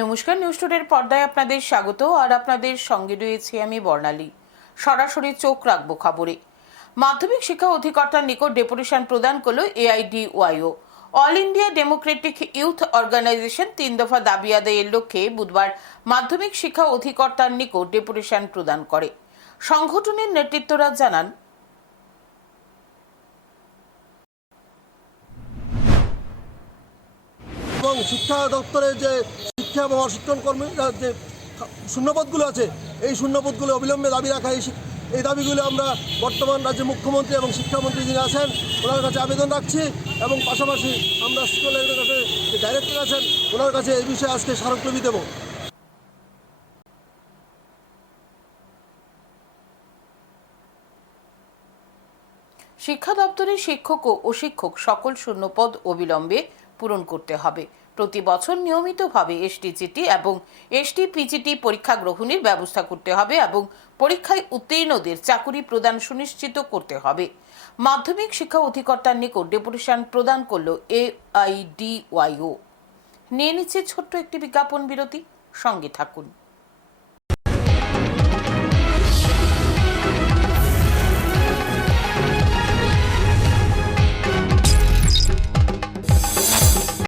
নমস্কার নিউজ টুডের পর্দায় আপনাদের স্বাগত। আর আপনাদের সঙ্গে রয়েছে আমি বর্ণালী। সরাসরি চোখ রাখব খবরে। মাধ্যমিক শিক্ষা অধিকর্তার নিকট ডেপুটেশন প্রদান করল AIDYO. All India democratic youth organisation তিন দফা দাবি আদায়ের লক্ষ্যে বুধবার মাধ্যমিক শিক্ষা অধিকর্তার নিকট ডেপুটেশন প্রদান করে। সংগঠনের নেতৃত্বরা জানান, এবং শিক্ষা দপ্তরের যে শিক্ষা এবং অশিক্ষণ কর্মীরা যে শূন্যপদগুলো আছে, এই শূন্যপদগুলো অবিলম্বে দাবি রাখা এই এই দাবিগুলো আমরা বর্তমান রাজ্যের মুখ্যমন্ত্রী এবং শিক্ষামন্ত্রী যিনি আছেন, ওনার কাছে আবেদন রাখছি এবং পাশাপাশি আমরা স্কুলের কাছে, যে ডাইরেক্টর আছেন, ওনার কাছে এই বিষয়ে আজকে স্মারকলিপি দেবো। শিক্ষা দপ্তরের শিক্ষক ও অশিক্ষক সকল শূন্যপদ অবিলম্বে পূরণ করতে হবে। প্রতি বছর নিয়মিতভাবে এসটিজিটি এবং এসটি পিজিটি পরীক্ষা গ্রহণের ব্যবস্থা করতে হবে এবং পরীক্ষায় উত্তীর্ণদের চাকুরি প্রদান সুনিশ্চিত করতে হবে। মাধ্যমিক শিক্ষা অধিকর্তার নিকট ডেপুটেশন প্রদান করল এআইডিওয়াইও। নিয়ে নিচ্ছে ছোট্ট একটি বিজ্ঞাপন বিরতি। সঙ্গে থাকুন।